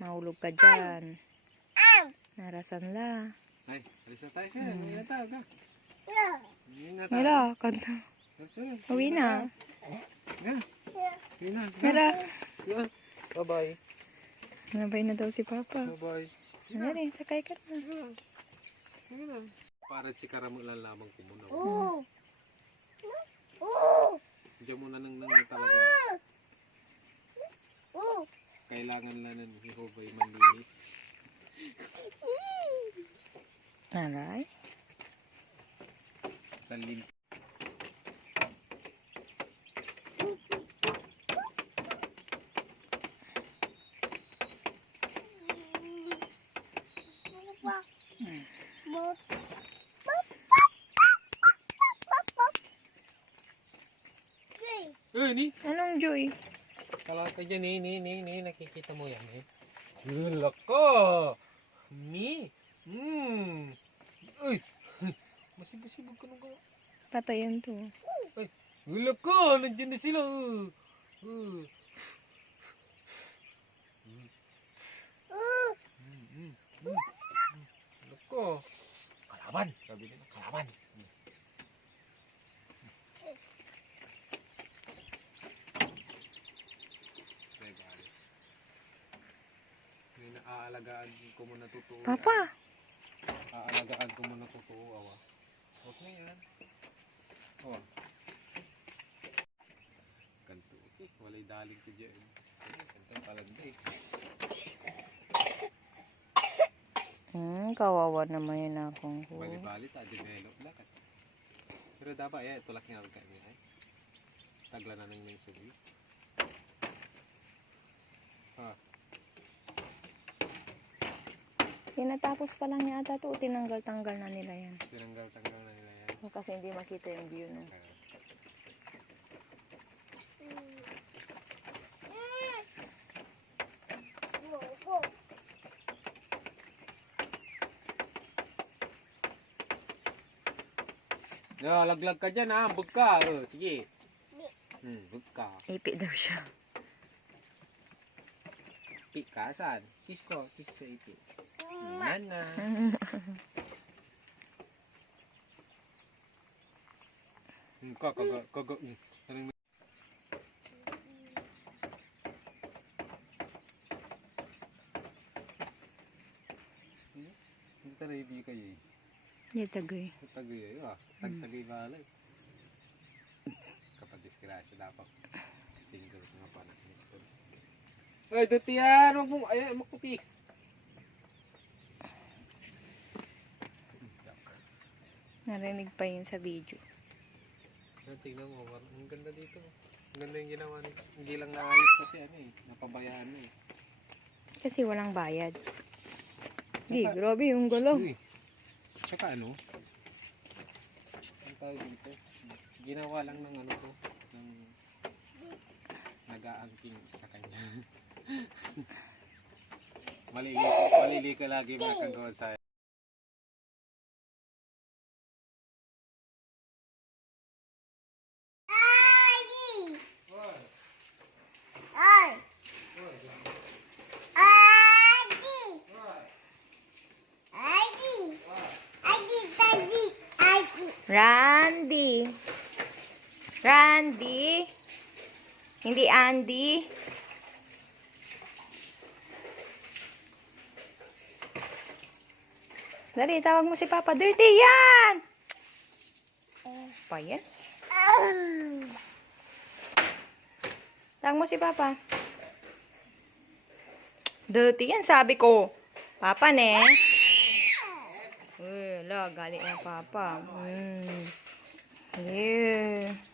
Mahulog ka dyan. Narasan la. Ay, alis na tayo siya. May natawag ka. Mira, kanta. Uwi na. Uwi na. Mira. Bye-bye. Nabay na daw si Papa. Bye-bye. Ano rin, sakay ka na. Para si Karamot lang lamang ko muna. Diyan muna nang talaga. Kailangan lang ng hihubay manlinis. Alay. Salim. Ni? Anong Joy? Kala ka dyan, ni, nakikita mo yan, eh. Laka! Ni! Uy! Masibag-sibag ka nung ka. Patayan to. Ay! Laka! Nandiyan na sila! Laka! Kalaban! Sabi nila, kalaban! Aalagaan ko muna totoo. Papa! Aalagaan ko muna totoo, awa. Huwag na yan. Awa. Ganto. Walay daling sa dyan. Ganto palanda eh. Kawawa naman yun akong ko. Bali-bali ta, develop lakat. Pero dapat tulak nga rin kami ay. Tagla na ng mensahe. Tinatapos pa lang niya ata ito. Tinanggal-tanggal na nila yan. Tinanggal-tanggal na nila yan. Kasi hindi makita yung view no. Laglag ka dyan ha. Bug ka. Sige. Bug ka. Ipi daw siya. Ipi ka. Saan? Kiss ko. Kiss ko ipi. Nana. Kaga. Hindi tayo ibig kayo eh. Hindi tagay. Tagay eh. Tagay balay. Kapag disgrasya dapat single nga pa na. Ay, dati yan. Huwag mong, ay, makuti. Narinig pa yun sa video. Tingnan mo, ang ganda dito. Ang ganda yung ginawa nito. Hindi lang naayos kasi ano eh. Napabayaan mo eh. Kasi walang bayad. Hindi, grabe yung galaw. Tsaka ano? Ang tawag dito. Ginawa lang ng ano to. Ng nag-aangking sa kanya. Malili ka lagi mga kagawa sa Randy. Hindi Andy. Dali, tawag mo si Papa. Dirty yan! Pa yan? Tawag mo si Papa. Dirty yan, sabi ko. Papa, ne? Uy, la, galing ng Papa. Yeah.